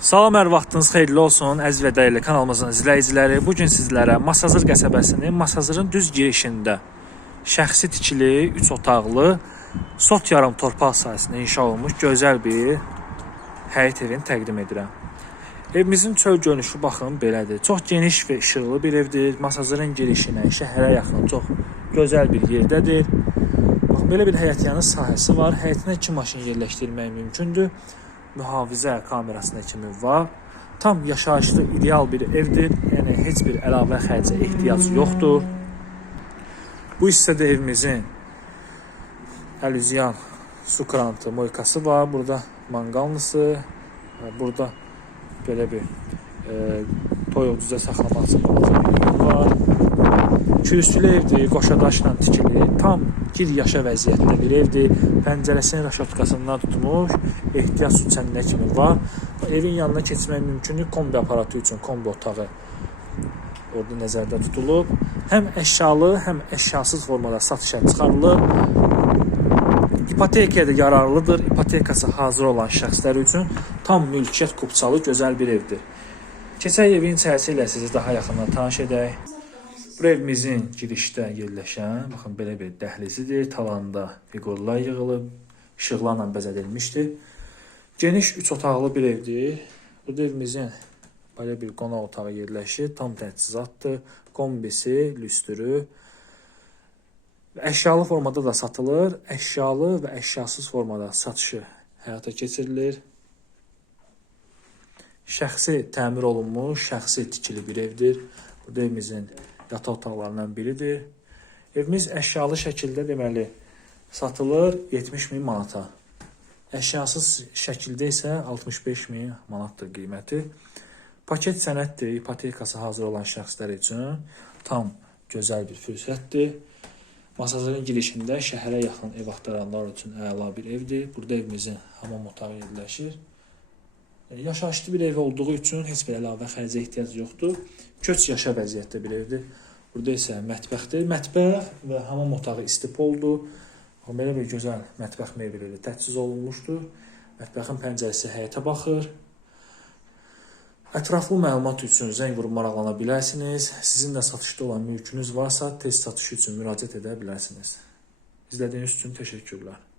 Salam, hər vaxtınız xeyirli olsun. Əziz və dəyərli kanalımızın izləyiciləri. Bu gün sizlərə Masazır qəsəbəsinin Masazırın düz girişində şəxsi tikili 3 otaqlı sot yarım torpaq sahəsində inşa olunmuş gözəl bir həyət evini təqdim edirəm. Evimizin çöl görünüşü baxın belədir. Çox geniş və işıqlı bir evdir. Masazırın girişinə, şəhərə yaxın çox gözəl bir yerdədir. Bax belə bir həyətyanı sahəsi var. Həyətinə iki maşın yerləşdirmək mümkündür. Mühafizə kamerasına kimi var. Tam yaşayışlı ideal bir evdir. Yəni heç bir əlavə xərcə ehtiyac yoxdur. Bu hissədə evimizin əlüzyan su krantı, moykası var. Burada manqallısı, burada belə bir e, toyuq düzə saxlamaq var. Kürsülü evdir, qoşadaşla tikili, tam gir yaşa vəziyyətdə bir evdir. Pəncərəsinin raşatkasından tutmuş, ehtiyac su çəninə kimi var. Evin yanına keçmək mümkündür kombi aparatı üçün kombi otağı orada nəzərdə tutulub. Həm əşyalı, həm əşyasız formada satışa çıxarılır. İpotekaya da yararlıdır. İpotekası hazır olan şəxslər üçün tam mülkiyyət kupçalı gözəl bir evdir. Keçək evin içərisi ilə sizi daha yaxından tanış edək. Bu evimizin girişdə yerləşən, baxın belə bir dəhlizidir. Tavanda fiqurlar yığılıb, işıqlarla bəzədilmişdir. Geniş 3 otaqlı bir evdir. Burada evimizin belə bir qonaq otağı yerləşir. Tam təchizatdır. Kombisi, lüstrü, və əşyalı formada da satılır. Əşyalı və əşyasız formada satışı həyata keçirilir. Şəxsi təmir olunmuş, şəxsi tikili bir evdir. Burada evimizin yataq otaqlarından biridir. Evimiz əşyalı şəkildə deməli satılır 70 min manata. Əşyasız şəkildə isə 65 min manatdır qiyməti. Paket sənəddir, ipotekası hazır olan şəxslər üçün tam gözəl bir fürsətdir. Masazırın girişində şəhərə yaxın ev axtaranlar üçün əla bir evdir. Burada evimizin hamam otağı yerləşir. E, Yaşayışlı bir ev olduğu üçün heç bir əlavə xərcə ehtiyac yoxdur. Köç yaşa vəziyyətdə bir evdir. Burada isə mətbəxdir. Mətbəx və hamam otağı istipoldur. Belə bir gözəl mətbəx mebeli ilə təchiz olunmuşdur. Mətbəxin pəncərəsi həyətə baxır. Ətraflı məlumat üçün zəng vurub maraqlana bilərsiniz. Sizin də satışda olan mülkünüz varsa, tez satış üçün müraciət edə bilərsiniz. İzlədiyiniz üçün təşəkkürlər.